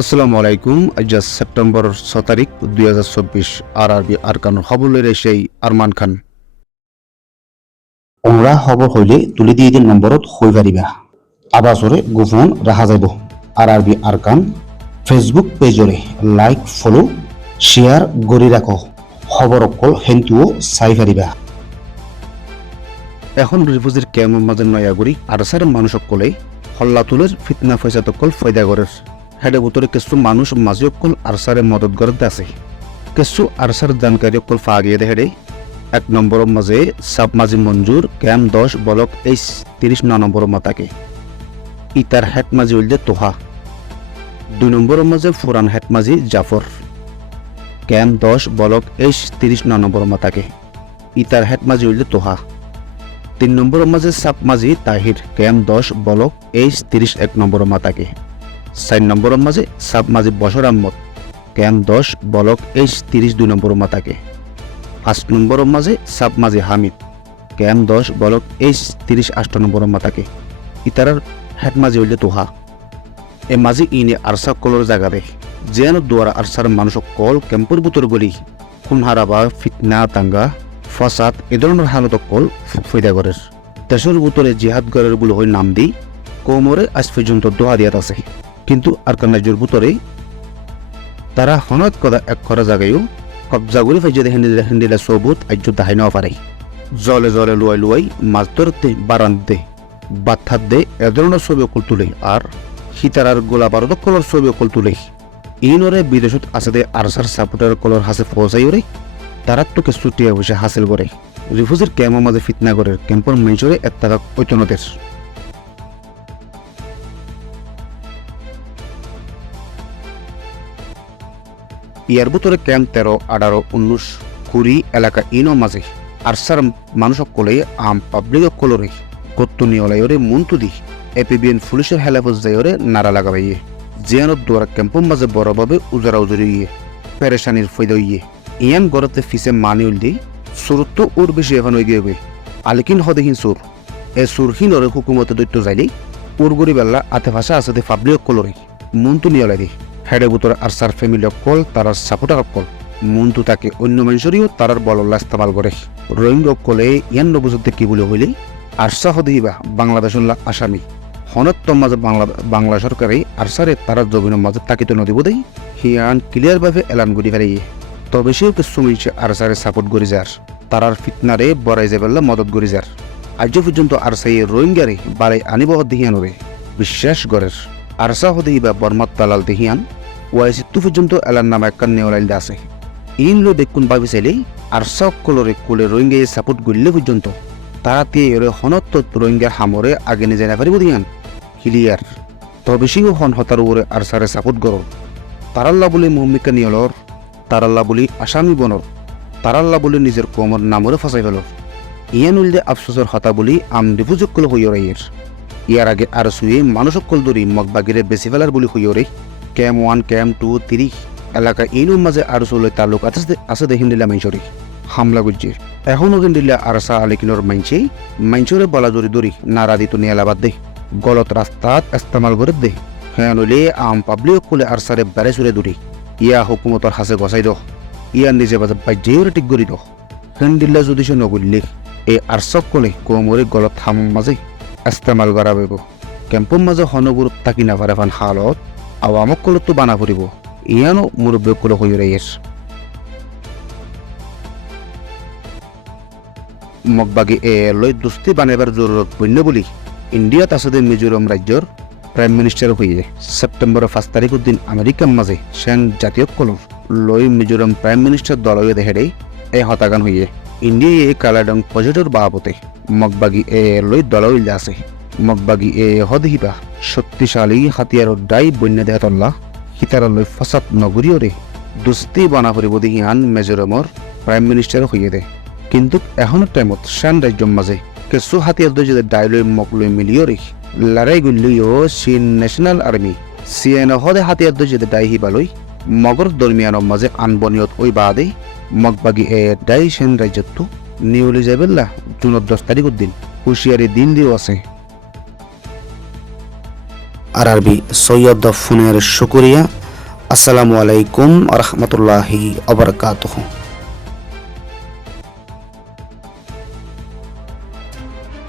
আসসালামু আলাইকুম। আজ সেপ্টেম্বর 6 তারিখ 2024 আরবি আরকান খবরের সেই আরমান খান। ওমরা খবর হইলে তুলি দিয়ে দিন নম্বরত হই পারিবা আবাসরে গোপন রাখা যাব। আরবি আরকান ফেসবুক পেজরে লাইক ফলো শেয়ার গড়ি রাখো। খবর অকল হেন্তুও চাই পারিবা। এখন রিফিউজির ক্যাম্পের মাঝে নয়াগুড়ি আরসার মানুষ সকলে হল্লা তুলের ফিতনা ফয়সাত অকল ফয়দা করের হেডে উত্তরে কিছু মানুষ মাঝে অকল আরসারে মদত করতে আছে। কিছু আরসার জানকারি অকল ফা গিয়ে হেডে 1 নম্বরের মাঝে সাব মাঝি মঞ্জুর ক্যাম্প 10 ব্লক H 39 নম্বরের মাতাকে ইতার হেড মাঝি উল্দে তোহা। 2 নম্বরের মাঝে ফুরান হেড মাঝি জাফর ক্যাম্প 10 ব্লক H 39 নম্বরের মাতাকে ইতার হেড মাঝি উল্দে তোহা। 3 নম্বরের মাঝে সাব মাঝি তাহির ক্যাম্প 10 ব্লক H 31 নম্বরের মাতাকে 4 নম্বরের মাঝে সাব মাঝি বশর আহমদ ক্যাম্প 10 ব্লক H 32 নম্বরের মাতাকে 5 নম্বরের মাঝে সাব মাঝি হামিদ ক্যাম্প 10 ব্লক H 38 নম্বরের মাতাকে ইতারার হেড মাঝি হইলে তোহা। এ মাঝি ইনে আরসা কলর জায়গা দে যেন দুয়ার আরসার মানুষ কল ক্যাম্পের ভিতর গলি খুন হারাবা ফিতনা দাঙ্গা ফসাদ এ ধরনের হালত কল ফয়দা করের দেশের ভিতরে জিহাদ গড়ের গুলো হয়ে নাম দি কোমরে আজ পর্যন্ত দোয়া দিয়াত আছে। কিন্তু আরকান রাজ্যের ভিতরে তারা হনত কথা এক করা জায়গায়ও কবজা করে ফাইজে হেন্ডিলা সবুত আজ্য দাহাই নেওয়া পারে। জলে জলে লুয়াই লুয়াই মাছ ধরতে বারান্দে বাথার দে এ ধরনের ছবি অকল তুলে আর সীতারার গোলা বারদ কলর ছবি অকল তুলে ইনরে বিদেশত আছে দে আরসার সাপোর্টার কলর হাসে পৌঁছাই ওরে তারা তো কিছু টিয়া বসে হাসিল করে রিফিউজির ক্যাম্পের মাঝে ফিতনা করে ক্যাম্পের মেজরে এক টাকা ঐতনদের। ইয়ার ভিতরে ক্যাম্প 13, 18, 19, 20 এলাকা ইনো মাঝে আরসার মানুষ সকলে আম পাবলিক কলরে গত্তনি অলাইরে মন্তু দি এপিবিএন পুলিশের হেলাফত যাইরে নারা লাগাবাইয়ে জিয়ানত দোয়ার ক্যাম্পের মাঝে বড়ভাবে উজারা উজরি ইয়ে পেরেশানির ফয়দা ইয়ে ইয়ান গড়তে ফিসে মানি উল্দি সুরত তো ওর বেশি এখন হয়ে গিয়ে আলিকিন হদেহীন সুর এ সুরহীন ওরে হুকুমতে দৈত্য যাইলি ওর গরি বেলা আতে ভাষা আছে দে পাবলিক কলরে মন্তু নিয়ে অলাই দি হেডে বুতর আরসার ফ্যামিলি অকল তারার সাপোর্টার অকল মন্তু তাকে অন্য মানুষেরও তারার বলল্লা ইস্তেমাল করে রোহিঙ্গা অকলে ইয়ান নবুজতে কি বলে হইলে আরসা হদিবা বাংলাদেশের আসামি হনত্তম মাঝে বাংলা সরকারে আরসারে তারার জমিনের মাঝে তাকিত নদীব দেই হিয়ান ক্লিয়ার ভাবে এলান গুড়ি ফেলে তবে সেও কিছু মিলছে আরসারে সাপোর্ট করি যার তারার ফিতনারে বড়াই যাবেল্লা মদত করি যার আজ পর্যন্ত আরসাই রোহিঙ্গারে বাড়াই আনিব দেহিয়ানরে বিশ্বাস গড়ের আরসা হদিবা বর্মাত তালাল দেহিয়ান ওয়াইসি তু পর্যন্ত এলার নাম একখান নেওয়াইল আছে ইন লো দেখুন ভাবি চাইলে আরসা কলরে কোলে রোহিঙ্গায় সাপোর্ট করলে পর্যন্ত তারা দিয়ে এরে হনত রোহিঙ্গার হামরে আগে নিয়ে যায় না পারিব দিয়ান ক্লিয়ার তবে সেও হন হতার উপরে আরসারে সাপোর্ট করো তারাল্লা বলে মহমিকা নিয়লর তারাল্লা বলি আসামি বনর তারাল্লা বলে নিজের কোমর নামরে ফাঁসাই ফেলর ইয়ান উল্দে আফসোসের হতা বলি আম রিফুজকল হইয়রাইয়ের ইয়ার আগে আর শুয়ে মানুষকল দরি মগবাগিরে বেশি ফেলার বলি হইয়রে ক্যাম্প 1 ক্যাম্প 2 3 এলাকা ইনুর মাঝে আর চলে তালুক আছে দেখিন দিলা মাইসরি হামলা গুজছে এখনো কিন্তু দিলা আরসা আলিকিনর মাইনচরে বলা জরি দরি নারা দিত নিয়ালাবাদ দে গলত রাস্তাত ইস্তেমাল করে দে হ্যাঁ নইলে আম পাবলিক কোলে আরসারে বেড়ে চুরে দূরি ইয়া হুকুমতর হাসে গসাই দ ইয়া নিজে বাজে বাইজেও ঠিক করি দ হেন্ডিল্লা যদি সে নগরলে এই আরসক কোলে কোমরে গলত হাম মাঝে ইস্তেমাল করা বেব ক্যাম্পর মাঝে হনগুর তাকি না পারে ফান হালত আওয়ামক কলত তো বানা ফুরিব ইয়ানো মুরব্বী কোলে হয়ে রয়েছে মগবাগি এ লই দুস্তি বানাইবার জরুরত পড়ল বলি ইন্ডিয়াত আছে মিজোরাম রাজ্যর প্রাইম মিনিস্টার হয়ে সেপ্টেম্বরের 5 তারিখের দিন আমেরিকার মাঝে সেন জাতীয় কলর লই মিজোরাম প্রাইম মিনিস্টার দলয়ে দেখে এ হতাগান হয়ে ইন্ডিয়া এ কালাডং পজিটর বাবতে মগবাগি এ লই দলইল আছে মগবাগি এ হদহিবা শক্তিশালী হাতিয়ার ডাই বন্য দেহতল্লা হিতারা লই ফসাদ নগরীয়রে দুস্তি বানা ফুরিব দিহিয়ান মিজোরামর প্রাইম মিনিস্টার হয়ে দে কিন্তু এখনো টাইমত শান রাজ্যর মাঝে কিছু হাতিয়ার দে ডাইলই মকলই মিলিয়রে লড়াই গুলিও চীন ন্যাশনাল আর্মি সিএন হদে হাতিয়ার দে ডাই হিবালই মগর দরমিয়ানের মাঝে আনবনিয়ত ওই বাদে মগবাগি এ ডাই সেন রাজ্যত নিউলি যাবেল্লা জুনের 10 তারিখের দিন হুঁশিয়ারি দিন দিও আছে। আরবি সৈয়দ ফোনের শুকরিয়া আসসালামু আলাইকুম রহমতুল্লাহি অবরকাতুহ।